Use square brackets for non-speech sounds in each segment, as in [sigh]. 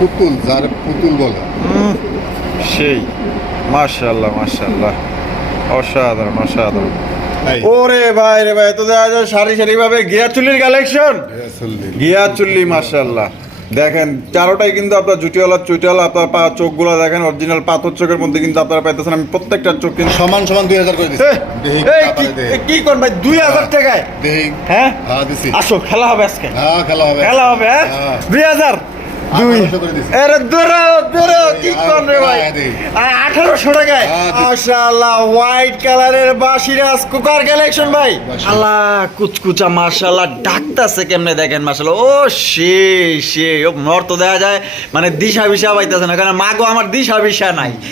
পুতুল যার পুতুল বলে। সেই। মাশাল্লাহ মাশাল্লাহ অসাধারণ অসাধারণ। ওরে ভাই রে ভাই তো দেখা যায় সারি সারি ভাবে কালেকশন মাশাল্লাহ দেখেন চারোটাই কিন্তু আপনার জুটিওয়ালা চুটিওয়ালা আপনার পা চোখগুলো দেখেন অরিজিনাল পাথর চোখের মধ্যে কিন্তু আপনারা পাইতেছেন। আমি প্রত্যেকটা চোখ কিন্তু সমান সমান দুই হাজার করে কি- দেহি। কি কোন ভাই দুই হাজার টাকায়? হ্যাঁ? হ্যাঁ আসো খেলা হবে আজকে। হ্যাঁ খেলা হবে। খেলা হবে হ্যাঁ? হ্যাঁ। দুই হাজার? দুই। আঠারোশো করে দিছি। আরে দূরে দূরে কি আর ভাই? আঠারোশো টাকায়? মাশাআল্লাহ হোয়াইট কালারের বাসিরাজ কুকার কালেকশন ভাই। আল্লাহ কুচকুচা মাশাআল্লাহ ডাকতাছে কেমনে দেখেন মাশাআল্লাহ। ও সে সে ও নর তো যায় মানে দিশা বিশা পাইতেছে না কারণ মাগো আমার দিশা বিশা নাই। [laughs]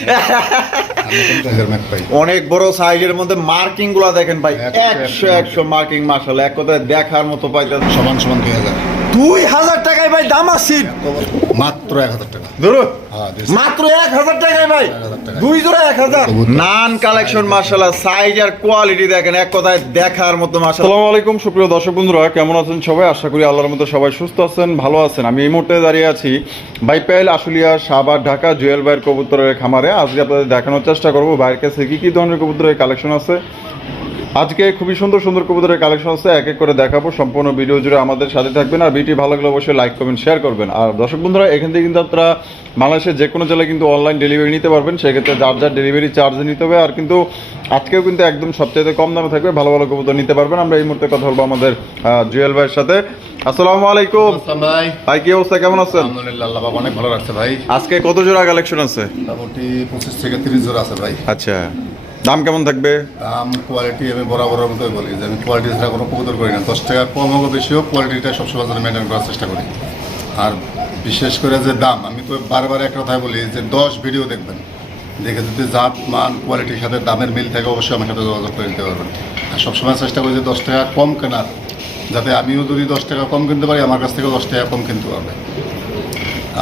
অনেক বড় সাইজের মধ্যে মার্কিংগুলা দেখেন ভাই একশো, একশো। একশো একশো মার্কিং মাশাআল্লাহ এক কথায় দেখার মতো পাইতেছে। সমান সমান দুই হাজার। দুই হাজার টাকায় ভাই দাম আসছিল মাত্র এক হাজার টাকা। ধরো। হ্যাঁ মাত্র এক হাজার টাকায় ভাই। দুই জোড়া এক হাজার। নান কালেকশন মার্শাল্লাহ সাইজ আর কোয়ালিটি দেখেন এক কথায় দেখার মতো মার্শাল্লাহ আসসালামু আলাইকুম সুপ্রিয় দর্শক বন্ধুরা কেমন আছেন সবাই? আশা করি আল্লাহর মতো সবাই সুস্থ আছেন ভালো আছেন। আমি এই মুহূর্তে দাঁড়িয়ে আছি বাইপাইল আশুলিয়া সাবার ঢাকা জুয়েল ভাইয়ের কবুতরের খামারে। আজকে আপনাদের দেখানোর চেষ্টা করব ভাইয়ের কাছে কি কি ধরনের কবুতরের কালেকশন আছে। আজকে খুবই সুন্দর সুন্দর কবুতরের কালেকশন আছে এক এক করে দেখাবো সম্পূর্ণ ভিডিও জুড়ে আমাদের সাথে থাকবেন। আর ভিডিও ভালো লাগলে অবশ্যই লাইক কমেন্ট শেয়ার করবেন। আর দর্শক বন্ধুরা এখান থেকে কিন্তু আপনারা বাংলাদেশের যে কোনো জেলায় কিন্তু অনলাইন ডেলিভারি নিতে পারবেন। সেক্ষেত্রে যার যার ডেলিভারি চার্জ নিতে হবে। আর কিন্তু আজকেও কিন্তু একদম সবচেয়ে কম দামে থাকবে ভালো ভালো কবুতর নিতে পারবেন। আমরা এই মুহূর্তে কথা বলব আমাদের জুয়েল ভাইয়ের সাথে। আসসালামু আলাইকুম। ভাই। ভাই কি অবস্থা? কেমন আছেন? আলহামদুলিল্লাহ আল্লাহ বাবা অনেক ভালো রাখছে ভাই। আজকে কত জোড়া কালেকশন আছে? মোটামুটি পঁচিশ থেকে তিরিশ জোড়া আছে ভাই। আচ্ছা। দাম কেমন থাকবে? দাম কোয়ালিটি আমি বরাবরের মতোই বলি। যে আমি কোয়ালিটি ছাড়া কোনো কবুতর করি না। দশ টাকা কম হোক বেশি হোক কোয়ালিটিটা সবসময় যেন মেনটেন করার চেষ্টা করি। আর বিশেষ করে যে দাম, আমি তো বারবার এক কথাই বলি যে দশ ভিডিও দেখবেন। দেখে যদি জাত, মান কোয়ালিটির সাথে দামের মিল থাকে, অবশ্যই আমার সাথে যোগাযোগ করে নিতে পারবেন। আর সবসময় চেষ্টা করি যে দশ টাকা কম কেনার। যাতে আমিও যদি দশ টাকা কম কিনতে পারি, আমার কাছ থেকে দশ টাকা কম কিনতে পারবে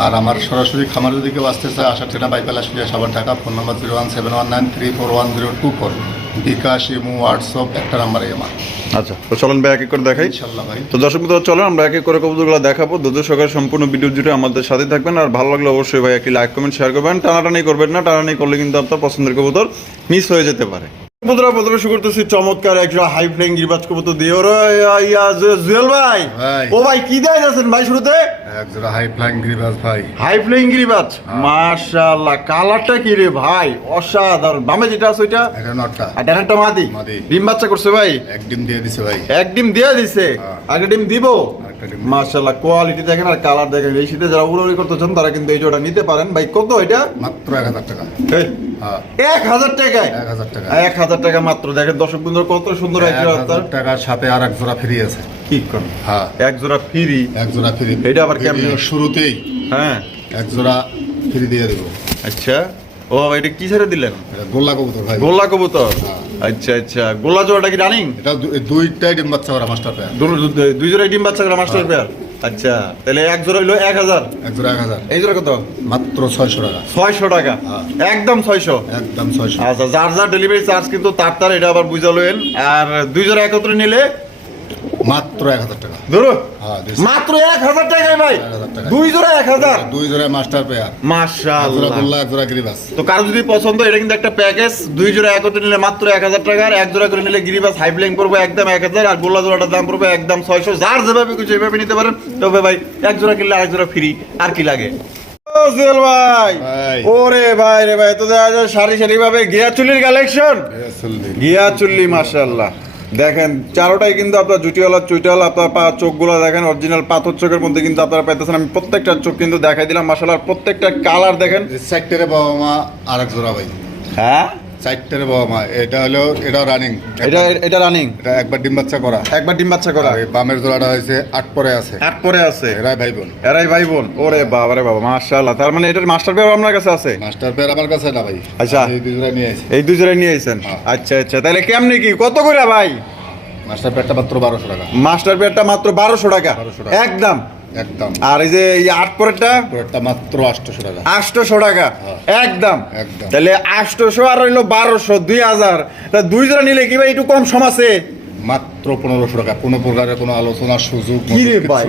আর আমার সরাসরি খামার যদি কেউ আসতে চায় আসার ঠিকানা বাইপাল আসলে Savar Dhaka phone number zero one seven one nine three four one zero two four. BKash imo WhatsApp একটা নাম্বারে আমার। আচ্ছা তো চলেন ভাই এক এক করে দেখাই। ইনশাল্লাহ ভাই। তো দর্শক বন্ধুরা চলেন আমরা এক এক করে কবুতরগুলো দেখাবো। দুধ সকাল সম্পূর্ণ ভিডিও জুড়ে আমাদের সাথে থাকবেন। আর ভালো লাগলে অবশ্যই ভাই একটি লাইক কমেন্ট শেয়ার করবেন। টানাটানি করবেন না টানাটানি করলে কিন্তু আপনার পছন্দের কবুতর মিস হয়ে যেতে পারে। বন্ধুরা প্রথমে শুরু করতেছি চমৎকার একটা হাই ফ্লাইং গিরবাজ কবুতর দিয়ে ওরে ইয়া জুয়েল ভাই। ও ভাই কি দেয় আছেন ভাই শুরুতে? হাই ফ্লাইং গ্রিবাস ভাই। হাই ফ্লাইং গিরিবাজ মাশাআল্লাহ কালারটা কি রে ভাই? অসাধারণ। বামে যেটা আছে ওইটা? এটা নটটা। আর ডানাটা মাদি। মাদি। ডিম বাচ্চা করছে ভাই। এক ডিম দিয়ে দিছে ভাই। এক ডিম দিয়ে দিছে? হ্যাঁ। আগে ডিম দিব। মাশাআল্লাহ কোয়ালিটি দেখেন আর কালার দেখেন। এই শীতে যারা উড়াউড়ি করতে চান তারা কিন্তু এই জোড়া নিতে পারেন। ভাই কত এটা? মাত্র এক হাজার টাকা। হ্যাঁ। এক হাজার টাকায়? এক হাজার টাকা। মাত্র। দেখেন দর্শক বন্ধু কত সুন্দর এক টাকার সাথে আর এক জোড়া ফ্রি আছে। কি কোন হ্যাঁ। এক জোড়া ফ্রি এক জোড়া ফ্রি এটা আবার কেমনে? শুরুতেই হ্যাঁ। এক জোড়া ফ্রি দিয়ে দেবো। আচ্ছা। ও এটা কি ছেড়ে দিলেন? গোল্লা কবুতর ভাই। গোল্লা কবুতর? হ্যাঁ। আচ্ছা আচ্ছা। গোল্লা জোড়াটা কি রানিং? এটা দুইটাই ডিম বাচ্চা করা মাস্টার পেয়ার দুই জোড়া ডিম বাচ্চা করে মাস্টার পেয়ার আচ্ছা তাহলে এক জোড়া হইল এক হাজার। এক জোড়া এক হাজার। এই জোড়া কত? মাত্র ছয়শো টাকা। ছয়শো টাকা। হ্যাঁ। একদম ছয়শো। একদম ছয়শো। আচ্ছা যার যার ডেলিভারি চার্জ কিন্তু তার তার এটা আবার বুঝালেন। আর দুই জোড়া একত্রে নিলে মাত্র এক হাজার টাকা। ধরো। হ্যাঁ মাত্র এক হাজার টাকায় ভাই। দুই জোড়া এক হাজার। দুই জোড়া মাস্টার পেয়ার। এক মাশাআল্লাহ এক জোড়া গিরিবাস। তো কারও যদি পছন্দ এটা কিন্তু একটা প্যাকেজ দুই জোড়া একত্রে নিলে মাত্র এক হাজার টাকা আর এক জোড়া করে নিলে গিরিবাস হাইপ্লেং পড়বে একদম এক হাজার আর গোল্লা জোড়াটার দাম পড়বে একদম ছয়শো। যার যেভাবে কিছু এভাবে নিতে পারেন। তবে ভাই এক জোড়া কিনলে আরেক জোড়া ফ্রি আর কি লাগে? ভাই। ভাই। ওরে ভাই রে ভাই তো দেখা সারি সারি ভাবে গিয়া চুলির কালেকশন গিয়া চুল্লি মাশাল্লাহ দেখেন চারোটাই কিন্তু আপনার জুটিওয়ালা চুইটাওয়ালা আপনার পা চোখগুলো দেখেন অরিজিনাল পাথর চোখের মধ্যে কিন্তু আপনারা পাইতেছেন। আমি প্রত্যেকটা চোখ কিন্তু দেখাই দিলাম। মাসালার আর প্রত্যেকটা কালার দেখেন। সেক্টরে বাবা মা আর এক জোড়া ভাই। হ্যাঁ? চারটের বাবা মা এটা হলো এটা রানিং এটা এটা রানিং এটা একবার ডিম বাচ্চা করা। একবার ডিম বাচ্চা করা। বামের জোড়াটা হয়েছে আট পরে আছে। আট পরে আছে। এরাই ভাই বোন। এরাই ভাই বোন। ওরে বাবা রে বাবা মাশাআল্লাহ। তার মানে এটার মাস্টার পেয়ার আপনার কাছে আছে? মাস্টার পেয়ার আমার কাছে না ভাই। আচ্ছা। এই দুই জোড়া নিয়ে এই দুই জোড়াই নিয়ে আইছেন? হ্যাঁ। আচ্ছা আচ্ছা। তাহলে কেমনি কি? কত করে ভাই? মাস্টার পেয়ারটা মাত্র বারোশো টাকা। মাস্টার পেয়ারটা মাত্র বারোশো টাকা। 1200 টাকা। একদম। একদম। আর এই যে এই আট পরেরটা? মাত্র আটশোশো টাকা। আটশোশো টাকা? হ্যাঁ। একদম। একদম। তাহলে আটশোশো আর হইল বারোশো দুই হাজার। দুই জোড়া নিলে কি ভাই একটু কম সম আছে? মাত্র পনেরোশো টাকা। কোনো প্রকারের কোনো আলোচনার সুযোগ?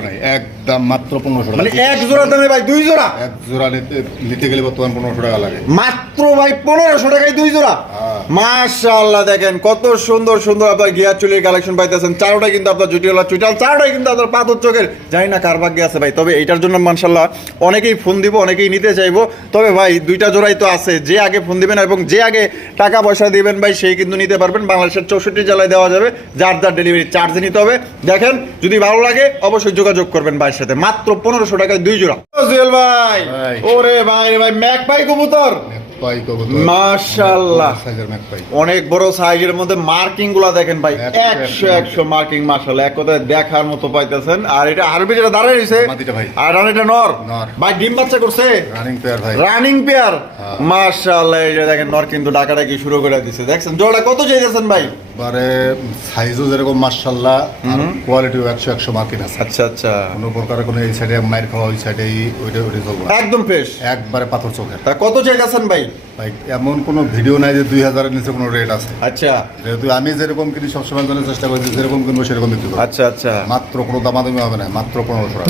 নাই। একদম মাত্র পনেরোশো টাকা। মানে এক জোড়া দামে ভাই দুই জোড়া? এক জোড়া নিতে নিতে গেলে বর্তমান পনেরোশো টাকা লাগে। মাত্র ভাই পনেরোশো টাকায় দুই জোড়া? হ্যাঁ। মাশাআল্লাহ দেখেন কত সুন্দর সুন্দর আপনার গিয়ার চুলির কালেকশন পাইতেছেন। চারোটাই কিন্তু আপনার জুটিওয়ালা চারোটাই কিন্তু আপনার পাথর চোখের। জানি না কার ভাগ্যে আছে ভাই তবে এইটার জন্য মাশাল্লাহ অনেকেই ফোন দিব অনেকেই নিতে চাইব। তবে ভাই দুইটা জোড়াই তো আছে। যে আগে ফোন দিবেন এবং যে আগে টাকা পয়সা দিবেন ভাই সেই কিন্তু নিতে পারবেন। বাংলাদেশের চৌষট্টি জেলায় দেওয়া যাবে। যার যার ডেলিভারি চার্জ নিতে হবে। দেখেন যদি ভালো লাগে অবশ্যই যোগাযোগ করবেন ভাইয়ের সাথে। মাত্র পনেরোশো টাকায় দুই জোড়া। জুয়েল ভাই ভাই। ওরে ভাই রে ভাই ম্যাক ভাই কবুতর। পাই কবুতর মাশাআল্লাহ। অনেক বড় সাইজের মধ্যে মার্কিংগুলা দেখেন ভাই। একশো, একশো মার্কিং মার্শাল্লাহ এক কথায় দেখার মতো পাইতেছেন। আর এটা আরবি যেটা দাঁড়ায় রয়েছে। আর এটা নর। নর। ভাই ডিম বাচ্চা করছে? রানিং পেয়ার ভাই। রানিং পেয়ার হ্যাঁ। মার্শাল্লাহ এই যে দেখেন নর কিন্তু ডাকাডাকি শুরু করে দিছে। দেখছেন জোড়া কত চাইতেছেন ভাই? এবারে সাইজও যেরকম মার্শাল্লাহ আর কোয়ালিটিও একশো একশো মার্কিন আছে। আচ্ছা আচ্ছা। কোনো প্রকারের কোনো এই সাইডে মায়ের খাওয়া ওই সাইডে ওইটা ওইটা একদম ফ্রেশ একবারে পাথর চোখের। তা কত চাইতেছেন ভাই? ভাই এমন কোনো ভিডিও নাই যে দুই হাজারের নিচে কোনো রেট আছে। আচ্ছা। যেহেতু আমি যেরকম কিনি সবসময় জানার চেষ্টা করি যে যেরকম কিনবো সেরকম করব আচ্ছা আচ্ছা। মাত্র কোনো দামাদামি হবে না মাত্র পনেরোশো টাকা।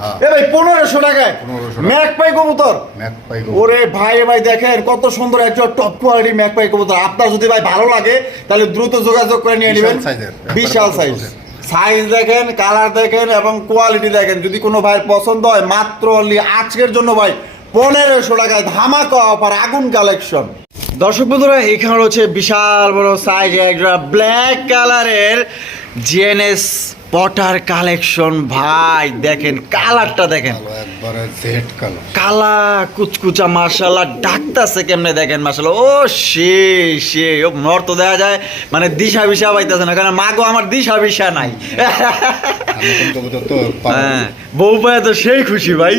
হ্যাঁ। এ ভাই পনেরোশো টাকায়? 1500 টাকা। ম্যাক পাই কবুতর? ম্যাক ওরে ভাই ভাই দেখেন কত সুন্দর একজন টপ কবুতর। আপনার যদি ভাই ভালো লাগে তাহলে দ্রুত যোগাযোগ করে নিয়ে নেবেন। বিশাল সাইজ সাইজ দেখেন কালার দেখেন এবং কোয়ালিটি দেখেন। যদি কোনো ভাই পছন্দ হয় মাত্র আজকের জন্য ভাই পনেরোশো টাকায় ধামাকা অফার আগুন কালেকশন দর্শক বন্ধুরা, এখানে রয়েছে বিশাল বড় সাইজ একটা ব্ল্যাক কালারের জিএনএস পটার কালেকশন ভাই দেখেন কালারটা দেখেন। কালো একবারে জেড কালো কালা কুচকুচা মার্শাল্লাহ ডাকতাছে কেমনে দেখেন মার্শাল্লাহ ও সে সে ও মর তো দেখা যায় মানে দিশা বিশা পাইতেছে না কারণ মাগো আমার দিশা বিশা নাই। হ্যাঁ বউ পায় তো সেই খুশি ভাই।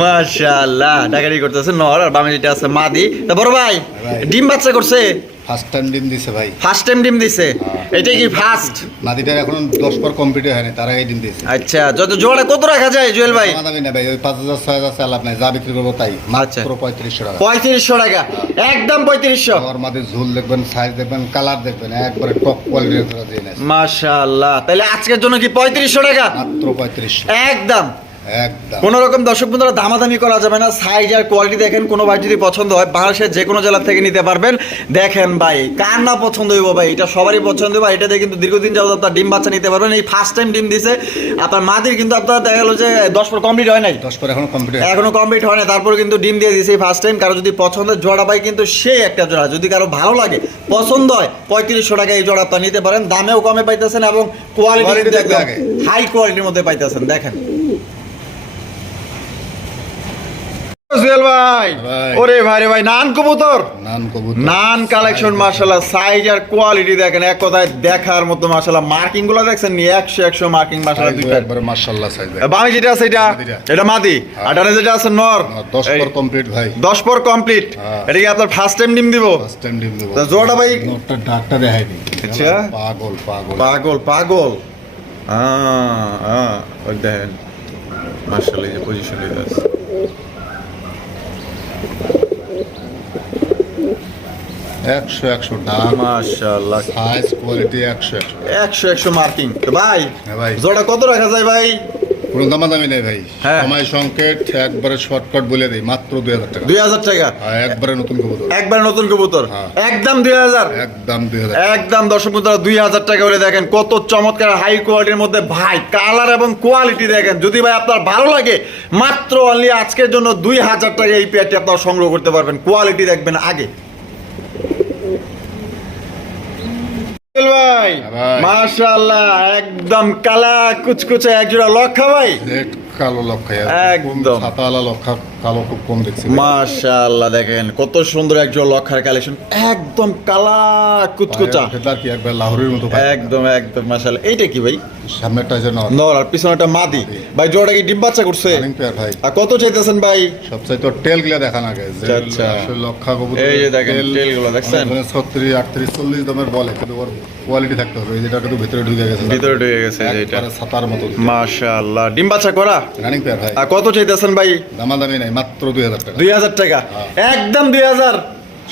মার্শাল্লাহ ডাকাডি করতেছে নর আর বামে যেটা আছে মাদি। তা বড় ভাই। ডিম বাচ্চা করছে? ফার্স্ট টাইম ডিম দিছে ভাই। ফার্স্ট টাইম ডিম দিছে? এটা কি ফার্স্ট মাদিটার এখন দশ পর কমপ্লিট হয়নি তারা এই ডিম দিয়েছে। আচ্ছা যত জোড়া কত রাখা যায় জুয়েল ভাই? দামাদামি না ভাই ওই পাঁচ হাজার ছয় হাজার চাল আপনার যা বিক্রি করব তাই আচ্ছা। মাত্র পঁয়ত্রিশশো টাকা। পঁয়ত্রিশশো টাকা। একদম পঁয়ত্রিশশো। ওর মাঝে ঝুল দেখবেন সাইজ দেখবেন কালার দেখবেন একবারে টপ কোয়ালিটির দিয়ে নেয়। মাশাআল্লাহ। তাহলে আজকের জন্য কি পঁয়ত্রিশশো টাকা? মাত্র পঁয়ত্রিশশো। একদম। একদম। কোন রকম দর্শক বন্ধুরা দামাদামি করা যাবে না। সাইজ আর কোয়ালিটি দেখেন কোনো ভাই যদি পছন্দ হয় বাংলাদেশের যে কোনো জেলা থেকে নিতে পারবেন। দেখেন ভাই কার না পছন্দ হইব ভাই? এটা সবারই পছন্দ এটা দিয়ে কিন্তু দীর্ঘদিন যাবত আপনার ডিম বাচ্চা নিতে পারবেন। এই ফার্স্ট টাইম ডিম দিছে। আপনার মাদির কিন্তু আপনার দেখা গেলো যে দশ পর কমপ্লিট হয় নাই। দশ পর এখনও কমপ্লিট এখনও কমপ্লিট হয় না তারপর কিন্তু ডিম দিয়ে দিয়েছে ফার্স্ট টাইম কারও যদি পছন্দের জোড়া পাই কিন্তু সেই একটা জোড়া। যদি কারও ভালো লাগে পছন্দ হয় পঁয়ত্রিশশো টাকা এই জোড়া আপনার নিতে পারেন। দামেও কমে পাইতেছেন এবং কোয়ালিটি। হাই কোয়ালিটির মধ্যে পাইতেছেন। দেখেন। জুয়েল ভাই। ভাই। ওরে ভাই রে ভাই নান কবুতর। নান কবুতর। নান কালেকশন মার্শাল্লাহ সাইজ আর কোয়ালিটি দেখেন এক কথায় দেখার মতো মার্শাল্লাহ মার্কিংগুলো দেখছেন নি? একশো একশো মার্কিং মার্শাল্লাহ দুইটা। একবারে মার্শাল্লাহ সাইজ বামি যেটা আছে এটা? এটা মাদি? আর ডানে যেটা আছে নর? দশ এই, পর কমপ্লিট ভাই। দশ পর কমপ্লিট হ্যাঁ। এটা কি আপনার ফার্স্ট টাইম ডিম দিব? ফার্স্ট টাইম ডিম দেবো। জোড়াটা ভাই নোটটা ডাকটা দেখাইনি আচ্ছা। পাগল পাগল। পাগল পাগল। হ্যাঁ হ্যাঁ দেখেন। মার্শাল এই যে পজিশন আছে। একশো একশো মাশাআল্লাহ। সাইজ কোয়ালিটি একশো একশো। একশো একশো মার্কিং তো ভাই হ্যাঁ ভাই। জোড়া কত রাখা যায় ভাই? কোনো দামাদামি নেই ভাই। হ্যাঁ। সময় সংকেত একবারে শর্টকাট বলে দেই মাত্র দুই হাজার টাকা। দুই হাজার টাকা? আর একবারে নতুন কবুতর। একবার নতুন কবুতর? হ্যাঁ। একদম দুই হাজার? একদম দুই হাজার। একদম দর্শক বন্ধুরা দুই হাজার টাকা করে দেখেন কত চমৎকার হাই কোয়ালিটির মধ্যে ভাই কালার এবং কোয়ালিটি দেখেন। যদি ভাই আপনার ভালো লাগে মাত্র অনলি আজকের জন্য দুই হাজার টাকা এই পেয়ারটি আপনারা সংগ্রহ করতে পারবেন। কোয়ালিটি দেখবেন আগে। ভাই ভাই। মাশাআল্লাহ একদম কালা কুচকুচে একজোড়া লক্ষা ভাই কালো লক্ষা একদম। সাতালা লক্ষা কালো খুব কম দেখছি। মাশাআল্লাহ দেখেন কত সুন্দর লক্ষার কালেকশন একদম কালা কুচকুচা এটা কি একবার লাহোরের মতো একদম একদম মাশাআল্লাহ। এইটা কি ভাই? সামনেরটা যেন নর আর পিছনেটা মাদি। ভাই জোড়া কি ডিম বাচ্চা করছে? ভাই। আর কত চাইতেছেন ভাই? তো টেলগুলা দেখান আগে আচ্ছা। লক্ষা কবুতর এই যে দেখেনগুলো দেখছেন? ছত্রিশ আটত্রিশ চল্লিশ দামের বলে কিন্তু ওর কোয়ালিটি থাকতে হবে। যেটা কিন্তু ভিতরে ঢুকে গেছে ভিতরে ঢুকে গেছে এটা। ছাতার মতো। মাশাআল্লাহ। ডিম বাচ্চা করা? রানিং পেয়ার ভাই আর কত চাইতেছেন ভাই? দামাদামি নাই মাত্র দুই হাজার টাকা। দুই হাজার টাকা। হ্যাঁ। একদম দুই হাজার।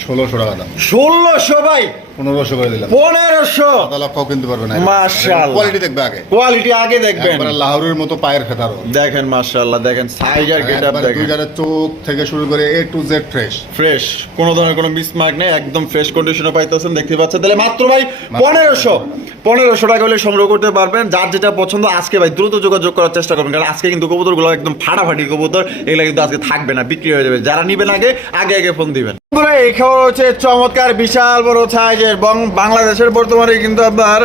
ষোলোশো টাকা দাম। ষোলোশো ভাই। পনেরোশো করে দিলাম। পনেরোশো সাদা কিনতে পারবে না কোয়ালিটি দেখবে আগে। কোয়ালিটি আগে দেখবেন। লাহোরের মতো পায়ের ফেতারও দেখেন মাশাআল্লাহ দেখেন সাইজ গেট আপ দেখেন। চোখ থেকে শুরু করে A to Z fresh fresh কোনো ধরনের কোনো মিসমার্ক নেই একদম ফ্রেশ কন্ডিশনে পাইতেছেন দেখতে পাচ্ছেন। তাহলে মাত্র ভাই পনেরোশো। পনেরোশো। টাকা হলে সংগ্রহ করতে পারবেন। যার যেটা পছন্দ আজকে ভাই দ্রুত যোগাযোগ করার চেষ্টা করবেন। কারণ আজকে কিন্তু কবুতরগুলো একদম ফাটাফাটি কবুতর এগুলো কিন্তু আজকে থাকবে না বিক্রি হয়ে যাবে। যারা নিবেন আগে আগে আগে ফোন দিবেন। খাবার হচ্ছে চমৎকার বিশাল বড় সাইজের এবং বাংলাদেশের বর্তমানে কিন্তু আপনার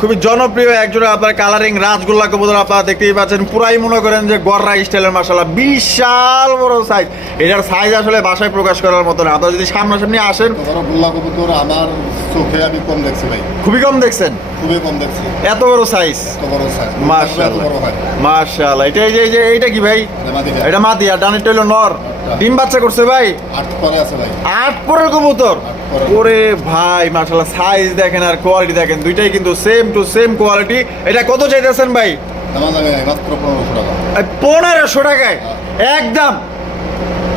খুবই জনপ্রিয় একজোড়া আপনার কালারিং রাজগোল্লা কবুতর আপনারা দেখতেই পাচ্ছেন। পুরাই মনে করেন যে গররা স্টাইলের মাসালা বিশাল বড় সাইজ এটার সাইজ আসলে বাসায় প্রকাশ করার মতো না। আপনারা যদি সামনাসামনি আসেন কবুতর আমার চোখে আমি কম দেখছি ভাই। খুবই কম দেখছেন? খুবই কম দেখছি। এত বড় সাইজ এত বড় সাইজ মাশাআল্লাহ। মাশাআল্লাহ। এটা এই যে কি ভাই? এটা মাদি আর ডানেরটা হলো নর। ডিম বাচ্চা করছে ভাই? আট পরে আছে ভাই। আট পরের কবুতর। ওরে ভাই মাশাআল্লাহ সাইজ দেখেন আর কোয়ালিটি দেখেন। দুইটাই কিন্তু সেম টু সেম কোয়ালিটি এটা কত চাইতেছেন ভাই? দামা দামে মাত্র পনেরোশো টাকা। পনেরোশো টাকায়? একদম।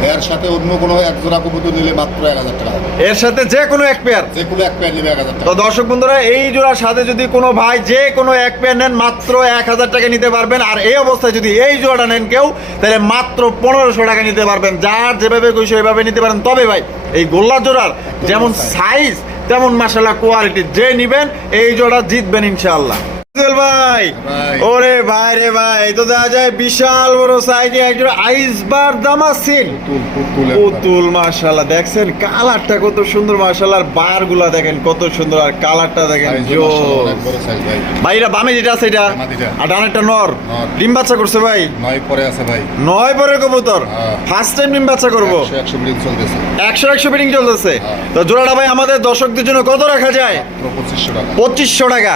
এর সাথে অন্য কোনো এক জোড়া কবুতর নিলে মাত্র এক হাজার টাকা এর সাথে যে কোনো এক পেয়ার যে কোনো এক প্যান্ট নিবে এক হাজার তো দর্শক বন্ধুরা এই জোড়ার সাথে যদি কোনো ভাই যে কোনো এক পেয়ার নেন মাত্র এক হাজার টাকা নিতে পারবেন। আর এই অবস্থায় যদি এই জোড়াটা নেন কেউ তাহলে মাত্র পনেরোশো টাকা নিতে পারবেন। যার যেভাবে খুশি ওইভাবে নিতে পারেন। তবে ভাই এই গোল্লা জোড়ার যেমন সাইজ তেমন মাসাল্লাহ কোয়ালিটি যে নিবেন এই জোড়া জিতবেন ইনশাআল্লাহ। ভাই। ভাই। ওরে ভাই রে ভাই তো দেখা যায় বিশাল বড় সাইজে একজন আইসবার দামাসিন। তুল তুল তুল পুতুল দেখছেন কালারটা কত সুন্দর আর বারগুলা দেখেন কত সুন্দর আর কালারটা দেখেন জো অনেক বড় সাইজ ভাই। ভাই এটা বামে যেটা আছে এটা? আর ডানেরটা নর। ডিম বাচ্চা করছে ভাই। নয় পরে আছে ভাই। নয় কবুতর। হ্যাঁ। ফার্স্ট টাইম ডিম বাচ্চা করব। একশো একশো চলতেছে। হ্যাঁ। তো জোড়াটা ভাই আমাদের দর্শকদের জন্য কত রাখা যায়? পঁচিশশো টাকা। পঁচিশশো টাকা।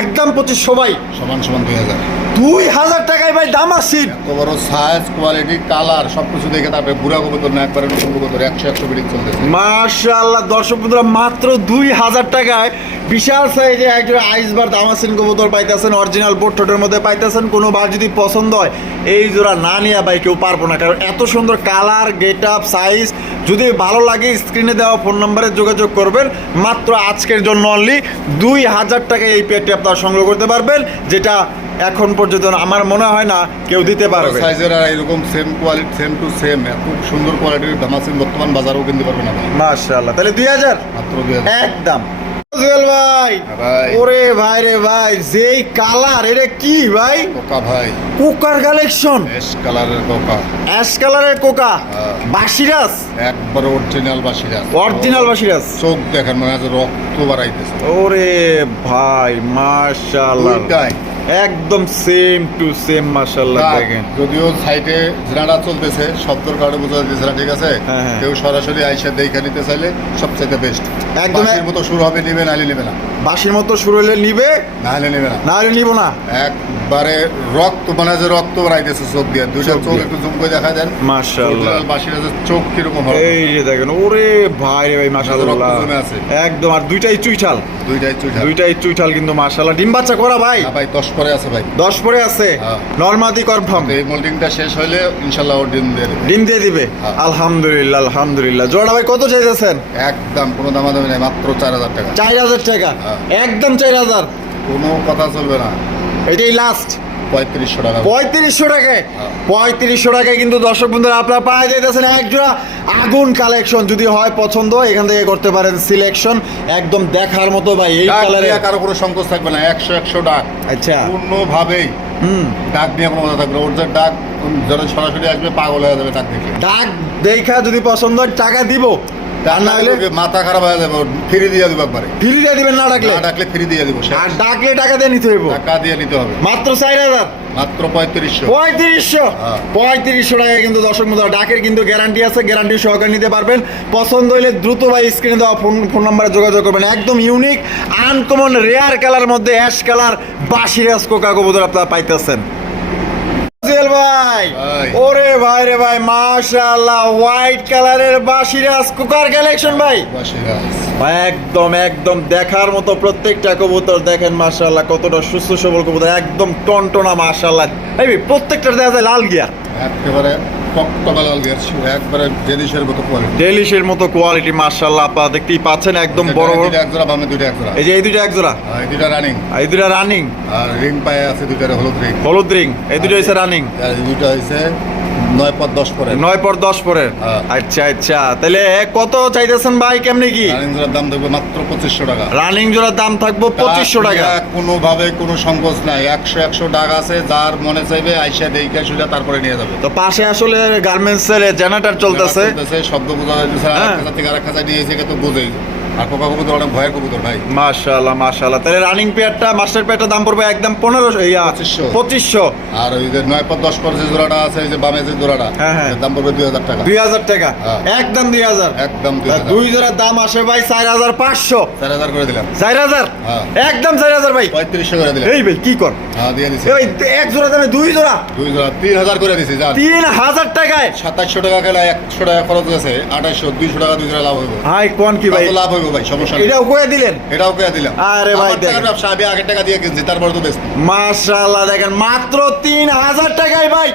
একদম পঁচিশশো ভাই সমান সমান দুই হাজার। দুই হাজার টাকায় ভাই দাম এত বড় সাইজ কোয়ালিটি কালার সব কিছু দেখে তারপরে বুড়া কবুতর না একবারে নতুন কবুতর একশো একশো মিনিট চলতেছে। মাশাআল্লাহ দর্শক বন্ধুরা মাত্র দুই হাজার টাকায় বিশাল সাইজে একজন আইসবার দামাসিন কবুতর পাইতেছেন অরিজিনাল বোর্ডের মধ্যে পাইতেছেন কোনো বার যদি পছন্দ হয় এই জোড়া না নিয়ে ভাই কেউ পারব না কারণ এত সুন্দর কালার গেট আপ সাইজ যদি ভালো লাগে স্ক্রিনে দেওয়া ফোন নম্বরে যোগাযোগ করবেন মাত্র আজকের জন্য অনলি দুই হাজার টাকায় এই পেটটি আপনারা সংগ্রহ করতে পারবেন যেটা এখন পর্যন্ত আমার মনে হয় না কেউ দিতে পারবে। সাইজের আর এরকম same quality same to same এত সুন্দর কোয়ালিটির ধামাসিন বর্তমান বাজারেও কিনতে পারবে না মাশাআল্লাহ তাহলে দুই হাজার? মাত্র দুই হাজার। একদম। জুয়েল ভাই। ভাই। ওরে ভাই রে ভাই যেই কালার এটা কি ভাই? কোকা ভাই। কোকার কালেকশন এস কালারের কোকা। অ্যাশ কালারের কোকা? হ্যাঁ। বাসিরাস একবার অরিজিনাল বাসিরা অরিজিনাল বাসিরাস চোখ দেখেন মনে হয় রক্ত বাড়াইতেছে। ওরে ভাই মাশাআল্লাহ। একদম সেম টু সেম মাশাআল্লাহ দেখেন। যদিও সাইটে জেনাটা চলতেছে শব্দর কারণে বোঝা যাচ্ছে না ঠিক আছে? হ্যাঁ, হ্যাঁ। কেউ সরাসরি আইসা দেখে নিতে চাইলে সবচেয়ে বেস্ট একদম একদম মতো শুরু হবে নিবে নাহলে নিবে না। বাসির মতো শুরু হলে নিবে নাহলে নিবে না। নাহলে নিব না। একবারে রক্ত মানে যে রক্ত বাড়াইতেছে চোখ দিয়ে দুইটা চোখ একটু জুম করে দেখা যান মাশাআল্লাহ। বাসিরা যে চোখ কীরকম হবে? এই যে দেখেন ওরে ভাই রে ভাই মাশাআল্লাহ। একদম আর দুইটাই চুইঠাল। দুইটাই চুইটা দুইটাই চুইঠাল কিন্তু মাশাআল্লাহ। ডিম বাচ্চা করা ভাই। ভাই দশ পরে আছে ভাই। দশ পরে আছে? হ্যাঁ। নর্মাদি কনফার্ম এই মোল্ডিংটা শেষ হলে ইনশাল্লাহ ওর ডিম দিয়ে দেবে। ডিম দিয়ে দিবে? হ্যাঁ। আলহামদুলিল্লাহ আলহামদুলিল্লাহ। জোড়া ভাই কত চাইতেছেন? একদম কোনো দামাদামি নাই মাত্র চার হাজার টাকা। চার হাজার টাকা? হ্যাঁ। একদম চার হাজার? কোনো কথা চলবে না। এটাই লাস্ট পঁয়ত্রিশশো টাকা। পঁয়ত্রিশশো টাকায়? হ্যাঁ। পঁয়ত্রিশশো টাকায় কিন্তু দর্শক বন্ধুরা আপনারা পাওয়া যাইতেছেন। এক আগুন কালেকশন যদি হয় পছন্দ এখান থেকে করতে পারেন সিলেকশন। একদম দেখার মতো ভাই এই কালারে কারও কোনো সংকোচ থাকবে না। একশো একশো ডাক। আচ্ছা। কোনোভাবেই হুম। ডাক নিয়ে কোনো কথা থাকবে ওর যে ডাক যারা সরাসরি আসবে পাগল হয়ে যাবে ডাক দেখে। ডাক দেখা যদি পছন্দ হয় টাকা দিব। আর না হলে মাথা খারাপ হয়ে যাবে ফ্রি দিয়ে দিব একবারে। ফ্রি দিয়ে দিবেন না ডাকলে? না ডাকলে ফ্রি দিয়ে দিব আর ডাকলে টাকা দিয়ে নিতে টাকা দিয়ে নিতে হবে। মাত্র চার হাজার? মাত্র পঁয়ত্রিশশো। পঁয়ত্রিশশো? হ্যাঁ। পঁয়ত্রিশশো টাকা কিন্তু দর্শক মতো ডাকের কিন্তু গ্যারান্টি আছে গ্যারান্টি সহকারে নিতে পারবেন। পছন্দ হইলে দ্রুত ভাই স্ক্রিনে দেওয়া ফোন ফোন নাম্বারে যোগাযোগ করবেন। একদম ইউনিক আনকমন রেয়ার কালার মধ্যে অ্যাশ কালার বাসিরাজ কোকা কবুতর আপনারা পাইতেছেন। ভাই। ভাই। ওরে ভাই রে ভাই মাশাআল্লাহ হোয়াইট কালারের বাসিরাজ কুকার কালেকশন ভাই। ভাই একদম একদম দেখার মতো প্রত্যেকটা কবুতর দেখেন মাশাআল্লাহ কতটা সুস্থ সবল কবুতর একদম টনটনা মাশাআল্লাহ। এই প্রত্যেকটা দেখা যায় লাল গিয়া একেবারে একবারে ডেলিশের মতো কোয়ালিটি ডেলিশের মতো কোয়ালিটি মার্শাল্লাহ আপনারা দেখতেই পাচ্ছেন একদম বড় বড় দুইটা এক জোড়া বামে দুইটা এক এই যে এই দুইটা এক জোড়া এই দুইটা রানিং এই দুইটা রানিং আর রিং পায়ে আছে দুইটার হলুদ রিং হলুদ রিং এই দুটো হইছে রানিং দুইটা হয়েছে নয় পর দশ পরে। নয় পর দশ পরে? হ্যাঁ। আচ্ছা আচ্ছা। তাহলে কত চাইতেছেন ভাই কেমনি কি? রানিং জোড়ার দাম দেখবে মাত্র পঁচিশশো টাকা। রানিং জোড়ার দাম থাকব পঁচিশশো টাকা। কোনোভাবে কোনো সংকোচ নাই। একশো একশো টাকা আছে যার মনে চাইবে আইসা দেখে সুজা তারপরে নিয়ে যাবে। তো পাশে আসলে গার্মেন্টস এর জেনারেটর চলতেছে। শব্দ বোঝা হ্যাঁ। এক খাঁচা থেকে আরেক খাঁচা নিয়ে এসে তো বোঝেই। আর কোকা কবুতর অনেক ভয়ের কবুতর ভাই? মাশাআল্লাহ মাশাআল্লাহ। তাহলে রানিং পেয়ারটা মাস্টার পেয়ারটার দাম পড়বে একদম পনেরোশো ইয়া পঁচিশশো। আর ওই যে নয় পর দশ পর যে জোড়াটা আছে এই যে বামে যে জোড়াটা হ্যাঁ, হ্যাঁ। দাম পড়বে দুই হাজার টাকা। দুই হাজার টাকা? হ্যাঁ। একদম দুই হাজার? একদম দুই জোড়ার দাম আসে ভাই চার হাজার পাঁচশো। চার হাজার করে দিলাম। চার হাজার। একদম চার হাজার ভাই। পঁয়ত্রিশশো করে দিলাম। এই ভাই কি কর? দিয়ে দিছি। এই এক জোড়া দামে দুই জোড়া? দুই জোড়া তিন হাজার করে দিছি তিন হাজার টাকায়? সাতাশশো টাকা খেলা একশো টাকা খরচ আছে আঠাশশো দুইশো টাকা দুই জোড়া লাভ হইব। হাই কোন কি ভাই? লাভ হইব ভাই সমস্যা এটাও কয়ে দিলেন? এটাও কে দিলাম। আরে ভাই দেখেন। ব্যবসা আমি আগের টাকা দিয়ে কিনছি তারপর তো বেশ মাশাআল্লাহ দেখেন মাত্র তিন হাজার টাকায় ভাই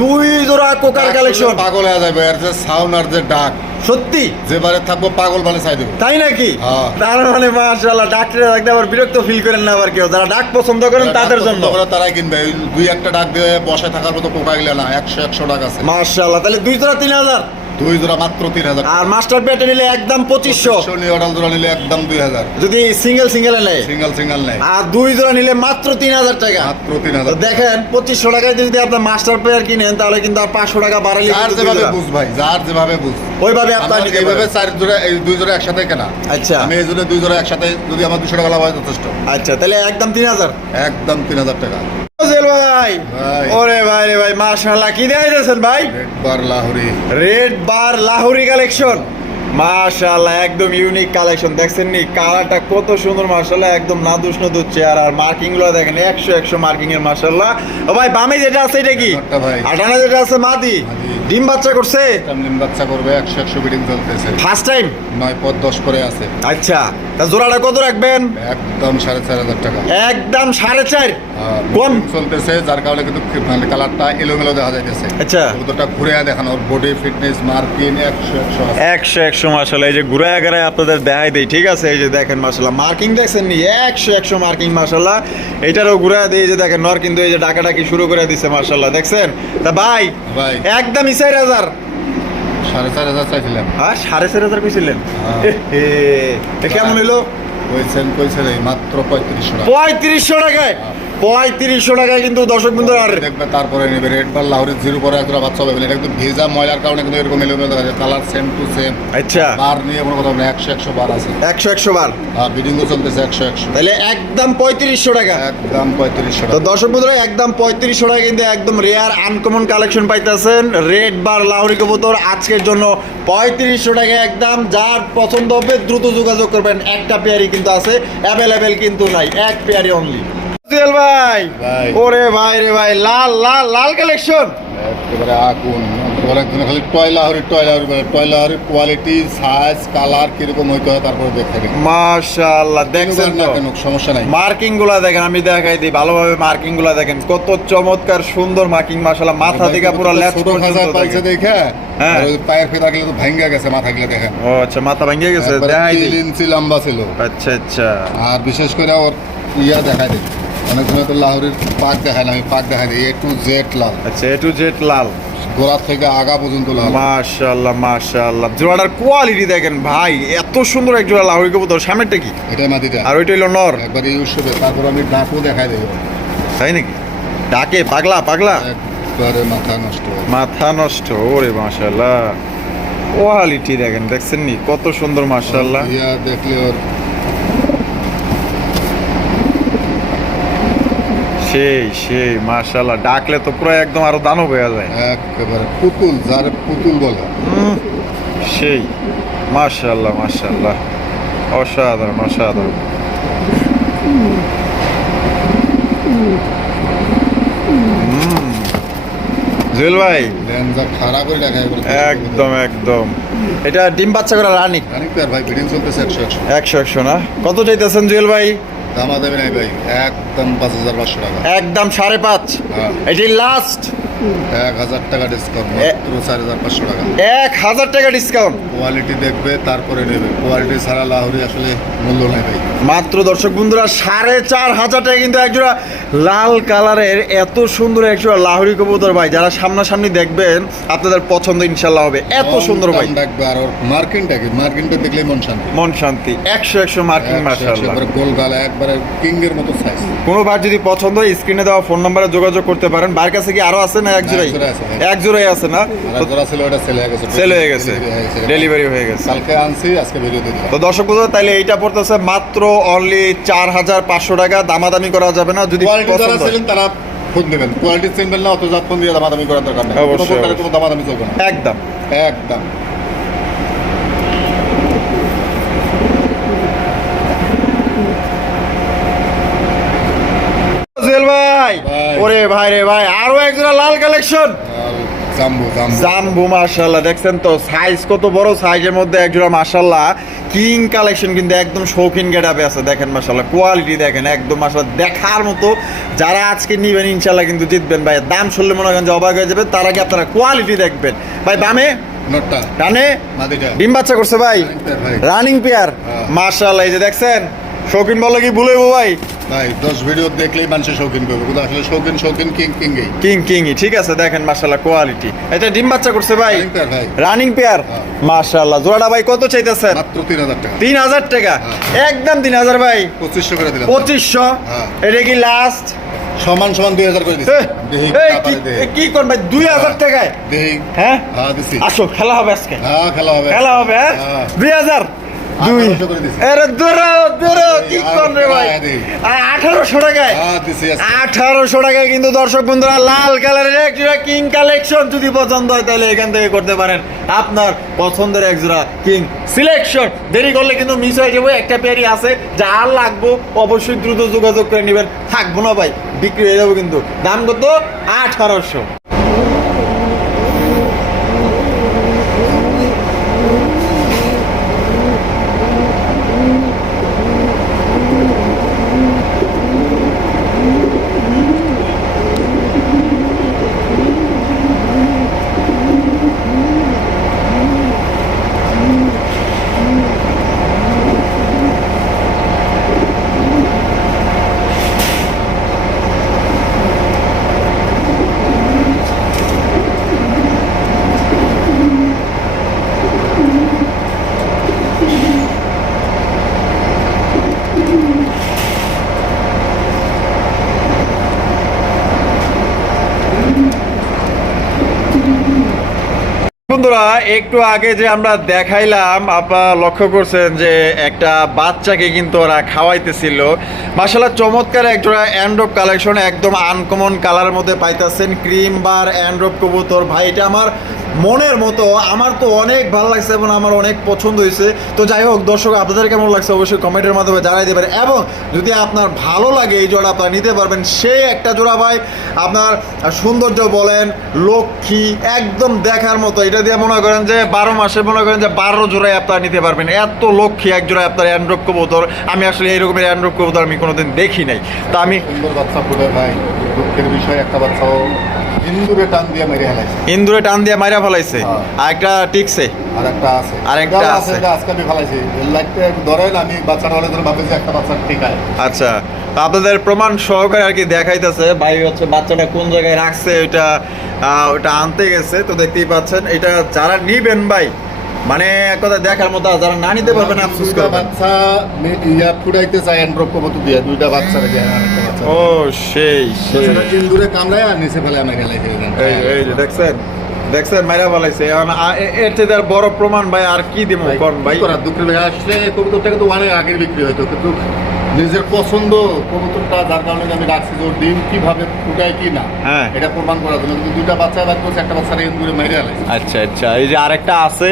দুই জোড়া কোকার কালেকশন। পাগল হয়ে যাবে আর যে সাউন্ড আর যে ডাক। সত্যি? যেবারে থাকব পাগল মানে চাই দেবো। তাই নাকি? হ্যাঁ। তার মানে মাশাআল্লাহ ডাক্তার একদম আবার বিরক্ত ফিল করেন না আবার কেউ। যারা ডাক পছন্দ করেন তাদের জন্য। ডাক তারাই কিনবে। দুই একটা ডাক দিয়ে বসে থাকার মতো কোকা গেলে না একশো একশো টাকা আছে। মাশাআল্লাহ তাহলে দুই জোড়া তিন হাজার। দুই জোড়া মাত্র তিন হাজার। আর মাস্টার পেটে নিলে একদম পঁচিশশো। নিয়ে অর্ডার জোড়া নিলে একদম দুই হাজার। যদি সিঙ্গেল সিঙ্গেল নেয়? সিঙ্গেল সিঙ্গেল নেই আর দুই জোড়া নিলে মাত্র তিন হাজার টাকা। মাত্র তিন হাজার। দেখেন পঁচিশশো টাকায় যদি আপনার মাস্টার পেয়ার কিনেন তাহলে কিন্তু আর পাঁচশো টাকা বাড়ালে যার যেভাবে বুঝ ভাই যার যেভাবে বুঝ। ওইভাবে আপনার এইভাবে। চার জোড়া এই দুই জোড়া একসাথে কেনা। আচ্ছা। আমি এই জন্য দুই জোড়া একসাথে যদি আমার দুশো টাকা লাভ হয় যথেষ্ট। আচ্ছা তাহলে একদম তিন হাজার। একদম তিন হাজার টাকা। ভাই। ওরে ভাই রে ভাই মাশাআল্লাহ কি দেখাইতেছেন ভাই? Red bar Lahori red bar Lahori collection মাশাআল্লাহ একদম ইউনিক কালেকশন দেখছেন নি কালারটা কত সুন্দর মাশাআল্লাহ একদম নাদুস নাদুস চেয়ার। আর মার্কিংগুলো দেখেন একশো একশো মার্কিং এর মাশাআল্লাহ। ও ভাই বামে যেটা আছে এটা কি? ভাই। আটানা যেটা আছে মাদি। ডিম বাচ্চা করছে? নিম বাচ্চা করবে একশো একশো বিডিং চলতেছে। ফার্স্ট টাইম নয় পদ দশ করে আছে। আচ্ছা তা জোড়াটা কত রাখবেন? একদম সাড়ে চার হাজার টাকা। একদম সাড়ে চার? আর কম? চলতেছে যার কারণে কিন্তু মানে কালারটা এলোমেলো দেখা যাইতেছে। আচ্ছা। কবুতরটা ঘুরে দেখানো ওর বডি ফিটনেস মার্কিং একশো একশো একশো একশো মাসাল্লাহ এই যে ঘুরে আগারে আপনাদের দেখাই দেই ঠিক আছে? এই যে দেখেন মাসাল্লাহ মার্কিং দেখছেন নি? একশো একশো মার্কিং মাসাল্লাহ এটারও ঘুরে এই যে দেখেন নর কিন্তু এই যে ডাকাডাকি শুরু করে দিছে মাসাল্লাহ দেখছেন? তা ভাই ভাই। একদম চার হাজার। সাড়ে চার হাজার চাইছিলাম। হ্যাঁ সাড়ে চার হাজার কইছিলেন? হ্যাঁ। কেমন হইল? কইছেন কইছেন এই মাত্র পঁয়ত্রিশশো টাকা। পঁয়ত্রিশশো টাকায়? পঁয়ত্রিশশো টাকায় কিন্তু দর্শক বিন্দু আর দেখবে তারপরে নেবে রেড বার লাহোরের জিরো পরে একটা বাচ্চা হবে এটা কিন্তু ভেজা ময়লার কারণে কিন্তু এরকম এলোমেলো দেখা যায়। কালার সেম টু সেম আচ্ছা। বার নিয়ে কোনো কথা একশো একশো বার আছে। একশো একশো বার। আর বিডিংও চলতেছে একশো একশো। তাহলে একদম পঁয়ত্রিশশো টাকা। একদম পঁয়ত্রিশশো তো টাকা দর্শক বন্ধুরা একদম পঁয়ত্রিশশো টাকা কিন্তু একদম রেয়ার আনকমন কালেকশন পাইতেছেন। রেড বার লাহোরি কবুতর আজকের জন্য পঁয়ত্রিশশো টাকা একদম। যার পছন্দ হবে দ্রুত যোগাযোগ করবেন। একটা পেয়ারই কিন্তু আছে। অ্যাভেলেবেল কিন্তু নাই। এক পেয়ারই অনলি ভাই। ভাই। ওরে ভাই রে ভাই লাল লাল লাল কালেকশন একেবারে আগুন। অনেকদিন খালি টয় লাহোরি টয় লাহোরি বলে টয় কোয়ালিটি সাইজ কালার কীরকম হইতে হয় তারপরে দেখতে মাশাআল্লাহ দেখছেন তো? কেন সমস্যা নাই। মার্কিংগুলা দেখেন আমি দেখাই দিই ভালোভাবে মার্কিংগুলা দেখেন কত চমৎকার সুন্দর মার্কিং মাশাআল্লাহ মাথা থেকে পুরো ছোট খাঁচা পাইছে দেখে হ্যাঁ। পায়ের ফিতা গেলে তো ভাঙ্গা গেছে মাথা গেলে দেখেন। ও আচ্ছা মাথা ভেঙে গেছে দেখাই দিই। ইঞ্চি লম্বা ছিল। আচ্ছা আচ্ছা। আর বিশেষ করে ওর ইয়া দেখাই দিই। অনেক সময় তো লাহোরের পাক দেখায় না আমি পাক দেখাই এ টু জেড লাল। আচ্ছা এ টু জেড লাল। গোড়া থেকে আগা পর্যন্ত লাল। মাশাআল্লাহ মাশাআল্লাহ। জোড়াটার কোয়ালিটি দেখেন ভাই এত সুন্দর এক জোড়া লাহোরি কবুতর। সামনেরটা কি? এটাই মাটিটা। আর ওইটা হলো নর। একবার এই উৎসবে তারপর আমি ডাকও দেখাই দেবো। তাই নাকি? ডাকে পাগলা পাগলা। একবারে মাথা নষ্ট। মাথা নষ্ট ওরে মাশাআল্লাহ। কোয়ালিটি দেখেন দেখছেন নি? কত সুন্দর মাশাআল্লাহ। ইয়া দেখলে ওর সেই সেই মাশাআল্লাহ। ডাকলে তো পুরো একদম আরও দানব হয়ে যায়। একেবারে পুতুল যার পুতুল বলে। সেই মাশাআল্লাহ মাশাআল্লাহ। অসাধারণ অসাধারণ। জুয়েল ভাই। একদম একদম। এটা ডিম বাচ্চা করা রানিক একশো একশো না? কত চাইতেছেন জুয়েল ভাই? দামা দেবে নাই ভাই একদম পাঁচ হাজার পাঁচশো টাকা। একদম সাড়ে পাঁচ। হ্যাঁ। এটি লাস্ট এক হাজার টাকা ডিসকাউন্ট মাত্র চার হাজার পাঁচশো টাকা। এক হাজার টাকা ডিসকাউন্ট কোয়ালিটি দেখবে তারপরে নেবে। কোয়ালিটি ছাড়া লাহোরি আসলে মূল্য নেই ভাই। মাত্র দর্শক বন্ধুরা সাড়ে চার হাজার টাকা কিন্তু একজোড়া লাল কালারের এত সুন্দর একজোড়া লাহরি কবুতর ভাই। যারা সামনাসামনি দেখবেন আপনাদের পছন্দ ইনশাল্লাহ হবে। এত সুন্দর ভাই। দাম রাখবে আর ওর মার্কিংটা দেখলেই মন শান্তি। মন শান্তি। একশো একশো মার্কিং মার্শাল্লাহ একবারে গোল গালা একবারে কিং এর মতো সাইজ কোনো বার যদি পছন্দ স্ক্রিনে দেওয়া ফোন নাম্বারে যোগাযোগ করতে পারেন। বার কাছে কি আরও আছে না এক জোড়াই? এক জোড়াই আছে না? জোড়া ছিল ওটা সেল হয়ে গেছে। সেল হয়ে গেছে। ডেলিভারি হয়ে গেছে। কালকে আনছি আজকে ভিডিও দিয়ে তো দর্শক বন্ধু তাহলে এইটা পড়তেছে মাত্র অনলি চার হাজার পাঁচশো টাকা দামাদামি করা যাবে না যদি তারা ফোন দেবেন কোয়ালিটি না অত যা ফোন দিয়ে দামাদামি করার দরকার নেই। কোনো দামাদামি চলবে না। একদম। একদম জুয়েল ভাই ভাই। রে ভাই আরও একজোড়া লাল কালেকশন জাম্বু জাম্বু। দেখছেন তো সাইজ কত বড় সাইজের মধ্যে একজোড়া মাশাল্লাহ কিং কালেকশন কিন্তু একদম শৌখিন গেটাপে আছে দেখেন মাশাল্লাহ কোয়ালিটি দেখেন একদম মাশাল্লাহ দেখার মতো। যারা আজকে নিবেন ইনশাল্লাহ কিন্তু জিতবেন ভাই। দাম শুনলে মনে করেন যে অবাক হয়ে যাবে তার আগে আপনারা কোয়ালিটি দেখবেন। ভাই দামে? ডিম বাচ্চা করছে ভাই। Running pair. মাশাল্লাহ এই যে দেখছেন শৌখিন বলে কি ভুলেবো ভাই? ভাই দশ ভিডিও দেখলেই মানুষের শৌখিন করবে। কিন্তু আসলে শৌখিন শৌখিন কিং কিংই। কিং কিংই। ঠিক আছে দেখেন মাশাল্লাহ কোয়ালিটি এটা ডিম বাচ্চা করছে ভাই। রানিং পেয়ার হ্যাঁ। জোড়াটা ভাই কত চাইতেছেন? মাত্র তিন হাজার টাকা। তিন হাজার টাকা? একদম তিন হাজার ভাই। পঁচিশশো করে দিলাম। পঁচিশশো? হ্যাঁ। এটা কি লাস্ট সমান সমান দুই হাজার করে কি কোন ভাই? দুই হাজার টাকায়? হ্যাঁ? হ্যাঁ আসো খেলা হবে আজকে। হ্যাঁ খেলা হবে। খেলা হবে হ্যাঁ? হ্যাঁ। দুই হাজার? দুই। 1800 করে দিছি। আরে দূরো দূরো কি এই, রে ভাই? আঠারোশো টাকায়? হ্যাঁ। আঠারোশো টাকায় কিন্তু দর্শক বন্ধুরা লাল কালারের এক জোড়া কিং কালেকশন যদি পছন্দ হয় তাহলে এখান থেকে করতে পারেন। আপনার পছন্দের এক জোড়া কিং সিলেকশন। দেরি করলে কিন্তু মিস হয়ে যাবে। একটা পেয়ারই আছে যা আর লাগবো অবশ্যই দ্রুত যোগাযোগ করে নেবেন। থাকব না ভাই বিক্রি হয়ে যাব কিন্তু। দাম কত? আঠারোশো। বন্ধুরা, একটু আগে যে আমরা দেখাইলাম আপনারা লক্ষ্য করছেন যে একটা বাচ্চাকে কিন্তু ওরা খাওয়াইতেছিল। মাসাল্লাহ চমৎকার একজোড়া অ্যান্ড্রপ কালেকশন একদম আনকমন কালারের মধ্যে পাইতেছেন। ক্রিম বার অ্যান্ড্রপ কবুতর। ভাই, এটা আমার মনের মতো, আমার তো অনেক ভালো লাগছে এবং আমার অনেক পছন্দ হয়েছে। তো যাই হোক, দর্শক, আপনাদের কেমন লাগছে অবশ্যই কমেন্টের মাধ্যমে জানাই দেবেন। এবং যদি আপনার ভালো লাগে এই জোড়া, আপনারা নিতে পারবেন। সেই একটা জোড়া ভাই, আপনার সৌন্দর্য বলেন, লক্ষ্মী, একদম দেখার মতো। এটা দিয়ে মনে করেন যে বারো মাসে মনে করেন যে বারো জোড়ায় আপনারা নিতে পারবেন। এত লক্ষ্মী এক জোড়ায় আপনার অ্যান্ড্রপ কবুতর। আমি আসলে এইরকমের অ্যান্ড্রপ কবুতর আমি কোনোদিন দেখি নাই তো আমি সুন্দর বাচ্চা ফুটে ভাই, দুঃখের বিষয়, একটা বাচ্চাও ইন্দুরে টান দিয়ে মেরে হেলাইছে ইন্দুরে টান দিয়ে মাইরা ফেলাইছে? হ্যাঁ। আর একটা টিকছে? আর একটা আছে। এটা আজকে আমি ফেলাইছি। লাইটটা ধরেন আমি বাচ্চাটা হলে ধরে ভাবছি একটা বাচ্চা টিকায়। আচ্ছা আপনাদের প্রমাণ সহকারে আর কি দেখাইতেছে। ভাই হচ্ছে বাচ্চাটা কোন জায়গায় রাখছে ওইটা ওটা আনতে গেছে তো দেখতেই পাচ্ছেন। এটা যারা নিবেন ভাই মানে এক কথা দেখার মতো যারা না নিতে পারবেন আফসোস দুইটা করবেন বাচ্চা ইয়া ফুটাইতে চাই অ্যান্ড্রপ কবত দিয়ে দুইটা বাচ্চা রেখে ও সেই সেই। সেটা ইন্দুরে কামড়ায় আর নিচে ফেলে আমি হেলাইছি এই এই যে দেখছেন দেখছেন মাইরা এ- এর থেকে আর বড় প্রমাণ ভাই আর কি দিব কোন ভাই? কি করার? দুঃখের বিষয় আসলে কবুতরটা কিন্তু অনেক আগে বিক্রি হইতো কিন্তু নিজের পছন্দ কবুতরটা যার কারণে আমি রাখছি যে ডিম কীভাবে ফুটায় কি না হ্যাঁ। এটা প্রমাণ করার জন্য। কিন্তু দুইটা বাচ্চা করছে একটা বাচ্চা ইন্দুরে মেরে হেলাইছে আচ্ছা আচ্ছা এই যে আরেকটা আছে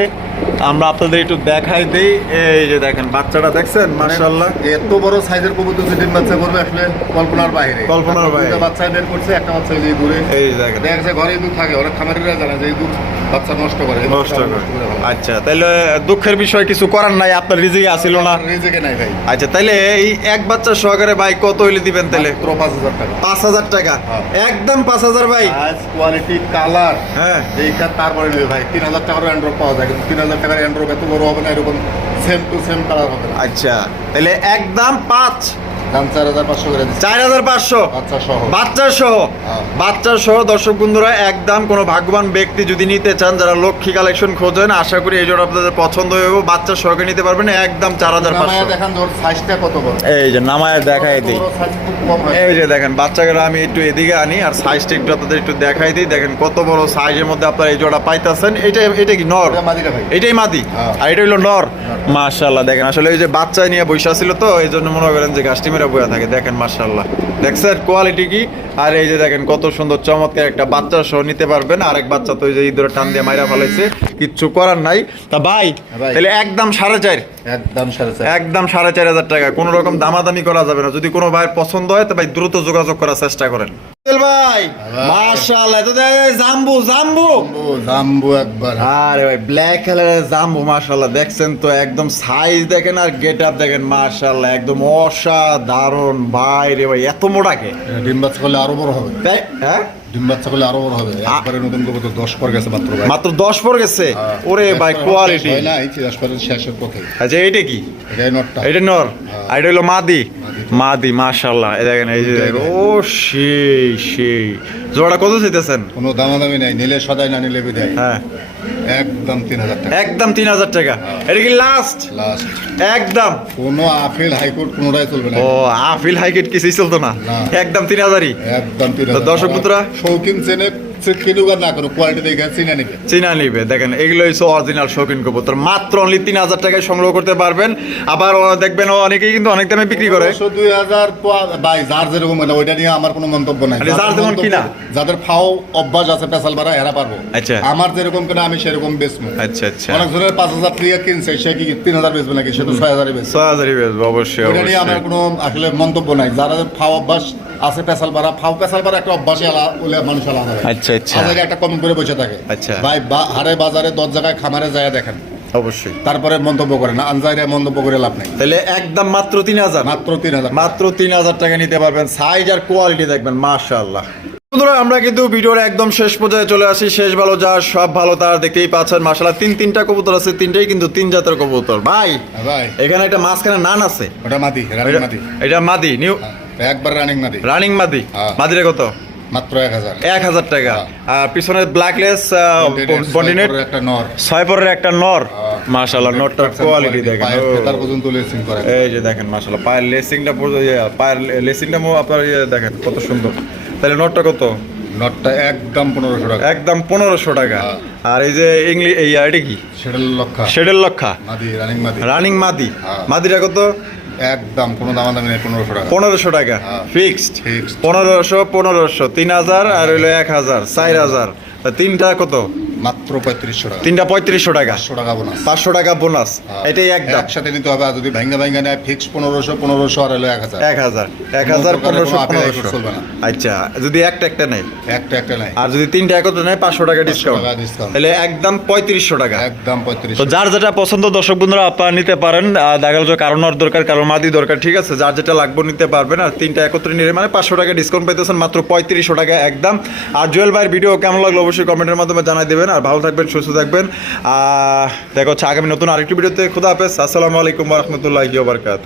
আমরা আপনাদের একটু দেখাই দেই। এই যে দেখেন বাচ্চাটা দেখছেন? মাশাআল্লাহ। এত বড় সাইজের কবুতর যে ডিম বাচ্চা করবে আসলে কল্পনার বাইরে। কল্পনার বাইরে। বাচ্চা বের করছে একটা বাচ্চা দিয়ে ঘুরে এই দেখেন। দেখছে যাচ্ছে ঘরে ইঁদুর থাকে অনেক খামারিরা জানা যে ইঁদুর বাচ্চা নষ্ট করে। নষ্ট করে। করে আচ্ছা তাহলে দুঃখের বিষয় কিছু করার নাই আপনার রিজিকে আসিল না? রিজিকে নাই ভাই। আচ্ছা তাইলে এই এক বাচ্চা সহকারে ভাই কত হইলে দিবেন তাহলে পাঁচ হাজার টাকা। পাঁচ হাজার টাকা? হ্যাঁ। একদম পাঁচ হাজার ভাই। কোয়ালিটি কালার হ্যাঁ। এইটা তারপরে নেবে ভাই। তিন হাজার টাকার অ্যান্ড্রয়েড পাওয়া যায় কিন্তু তিন হাজার টাকার অ্যান্ড্রয়েড এত বড় হবে না এরকম সেম টু সেম কালার হবে আচ্ছা তাহলে একদম পাঁচ দাম চার হাজার পাঁচশো করে চার হাজার পাঁচশো? বাচ্চা সহ। বাচ্চা সহ? হ্যাঁ। বাচ্চা সহ দর্শক বন্ধুরা একদম কোনো ভাগ্যবান ব্যক্তি যদি নিতে চান যারা লক্ষ্মী কালেকশন খোঁজেন আশা করি এই জন্য আপনাদের পছন্দ। বাচ্চা সহকে নিতে পারবেন একদম চার হাজার পাঁচশো। দেখান ধর সাইজটা কত বড় এই যে নামায় দেখাই দিই। এই যে দেখেন বাচ্চাগুলো আমি একটু এদিকে আনি আর সাইজটা একটু আপনাদের একটু দেখাই দিই। দেখেন কত বড় সাইজের মধ্যে আপনারা এই জোড়া পাইতেছেন। এটা এটা কি নর? এটাই মাদি? হ্যাঁ। আর এটা হলো নর? মাশাল্লাহ দেখেন আসলে ওই যে বাচ্চা নিয়ে বৈশা ছিল তো এই জন্য মনে করেন যে গাছটি মেরা বয়া থাকে, দেখেন মার্শাল্লাহ দেখছেন? কোয়ালিটি কি? আর এই যে দেখেন, কত সুন্দর চমৎকার একটা বাচ্চা সহ নিতে পারবেন। আরেক বাচ্চা তো এই যে ইঁদুরে টান দিয়ে মাইরা ফেলাইছে। কিচ্ছু করার নাই। তা ভাই তাহলে একদম সাড়ে চার। একদম সাড়ে চার। একদম সাড়ে চার হাজার টাকা। কোনো রকম দামাদামি করা যাবে না। যদি কোনো ভাইয়ের পছন্দ হয় তো ভাই দ্রুত যোগাযোগ করার চেষ্টা করেন। ভাই। মাশাআল্লাহ। তো জাম্বু জাম্বু। জাম্বু, জাম্বু একবার। আরে ভাই ব্ল্যাক কালারের জাম্বু মাশাআল্লাহ। দেখছেন তো একদম সাইজ দেখেন আর গেট আপ দেখেন মাশাআল্লাহ। একদম অসাধারণ। ভাই রে ভাই এত মোটাকে এটা ডিম বাচ্চা করলে আরও বড় হবে। তাই হ্যাঁ? ডিম বাচ্চা করলে আরও বড় হবে। একবারে নতুন কবুতর দশ পর গেছে মাত্র মাত্র দশ পর গেছে? হ্যাঁ। ওরে ভাই কোয়ালিটি না এই দশ পরের শেষের পথে। আচ্ছা এইটা কি? এটাই এটা নর। আর এটা হলো মাদি। মাদি। মাশাআল্লাহ। এই দেখেন এই যে ও সেই সেই। জোড়া কত চাইতেছেন? কোনো দামাদামি নাই নিলে সদাই না নিলে বিদায়। হ্যাঁ। একদম তিন হাজার টাকা। একদম তিন হাজার টাকা। এটা কি লাস্ট লাস্ট একদম। কোনো আপিল হাইকোর্ট কোনোটাই চলবে না। ও আপিল হাইকোর্ট কিছুই চলতো না। একদম তিন হাজারই। একদম তিন হাজার। দর্শক বন্ধুরা? শৌখিন চেনে কিনুক আর না করো কোয়ালিটি দেখে চিনে নিবে। চিনা নিবে। দেখেন এগুলো হচ্ছে অরিজিনাল শৌখিন কবুতর মাত্র অনলি তিন হাজার টাকায় সংগ্রহ করতে পারবেন। আবার দেখবেন অনেকেই কিন্তু অনেক দামে বিক্রি করে। দুই হাজার বাই যার যেরকম মানে ওইটা নিয়ে আমার কোনো মন্তব্য নাই। যার যেমন কিনা। যাদের ফাও অভ্যাস আছে পেশাল ভাড়া এরা পারব। আচ্ছা। আমার যেরকম কিনা আমি সেরকম বেচবো। আচ্ছা আচ্ছা। অনেক জনের পাঁচ হাজার টাকা কিনছে সে কি তিন হাজার বেচবে নাকি? সে তো ছয় হাজারই বেচবে। ছয় হাজারই বেচবো অবশ্যই ওইটা নিয়ে আমার কোনো আসলে মন্তব্য নাই। যারা ফাও অভ্যাস আছে পেশাল ভাড়া ফাও পেশাল ভাড়া একটা অভ্যাসই বলে মানুষ আলাদা। হয়। আচ্ছা আচ্ছা। একটা কমেন্ট করে বসে থাকে। আচ্ছা। ভাই হারে বাজারে দশ জায়গায় খামারে যায় দেখেন। অবশ্যই। তারপরে মন্তব্য করে না আনজাইরে মন্তব্য করে লাভ নাই। তাহলে একদম মাত্র তিন হাজার? মাত্র তিন হাজার। মাত্র তিন হাজার টাকা নিতে পারবেন। সাইজ আর কোয়ালিটি দেখবেন মাশাআল্লাহ। বন্ধুরা আমরা কিন্তু ভিডিওর একদম শেষ পর্যায়ে চলে আসি। শেষ ভালো যার সব ভালো তার দেখতেই পাচ্ছেন। মাশাআল্লাহ তিন তিনটা কবুতর আছে তিনটাই কিন্তু তিন জাতের কবুতর। ভাই ভাই। এখানে একটা মাঝখানে নান আছে। ওটা মাদি এটা- মাদি। নিউ হ্যাঁ, একবার রানিং মাদি। রানিং মাদি। হ্যাঁ। মাদিরে কত? মাত্র এক হাজার। এক হাজার টাকা। আর পিছনে ব্ল্যাকলেস একটা নর। ছয় পরের একটা নর। হ্যাঁ। নটটার কোয়ালিটি দেখেন। পায়ের ও। পর্যন্ত লেসিং করে। এই যে দেখেন মাশাআল্লাহ পায়ের লেসিংটা ইয়ে, পায়ের লেসিংটা আপনার ইয়ে দেখেন কত সুন্দর। তাহলে নটটা কত? নটটা একদম পনেরোশো টাকা। একদম পনেরোশো টাকা। হ্যাঁ। আর এই যে ইংলিশ এই কি? লক্ষা। লক্ষা। রানিং মাদি। রানিং মাদি। হ্যাঁ। মাদিটা কত? একদম কোনো দাম দামি নেই পনেরোশো টাকা। পনেরোশো টাকা। হ্যাঁ। ফিক্সড? পনেরোশো পনেরোশো তিন হাজার আর হইল এক হাজার চার হাজার। তিনটা কত? মাত্র পঁয়ত্রিশশো টাকা। তিনটা পঁয়ত্রিশশো টাকা? পাঁচশো টাকা বোনাস পাঁচশো টাকা বোনাস হ্যাঁ। এটাই একদম একসাথে নিতে হবে আর যদি ভাঙ্গা ভাঙ্গা নেয় ফিক্স পনেরোশো পনেরোশো আর হলো এক হাজার। এক হাজার। এক হাজার পনেরোশো পনেরোশো। চলবে না। আচ্ছা যদি একটা একটা নেই একটা একটা নাই আর যদি তিনটা একত্রে নেয় পাঁচশো টাকা ডিসকাউন্ট তাহলে একদম পঁয়ত্রিশশো টাকা। একদম পঁয়ত্রিশ তো যার যেটা পছন্দ দর্শক বন্ধুরা আপনারা নিতে পারেন। দেখা গেল যে কারও নর দরকার কারণ মাদি দরকার ঠিক আছে? যার যেটা লাগবে নিতে পারবেন। আর তিনটা একত্রে নিলে মানে পাঁচশো টাকা ডিসকাউন্ট পাইতেছেন মাত্র পঁয়ত্রিশশো টাকা একদম। আর জুয়েল ভাইয়ের ভিডিও কেমন লাগল অবশ্যই কমেন্টের মাধ্যমে জানাই দেবেন। আর ভালো থাকবেন, সুস্থ থাকবেন। দেখা হচ্ছে আগামী নতুন আরেকটি ভিডিওতে। খুদা হাফেজ। আসসালামু আলাইকুম রহমতুল্লাহ বারকাত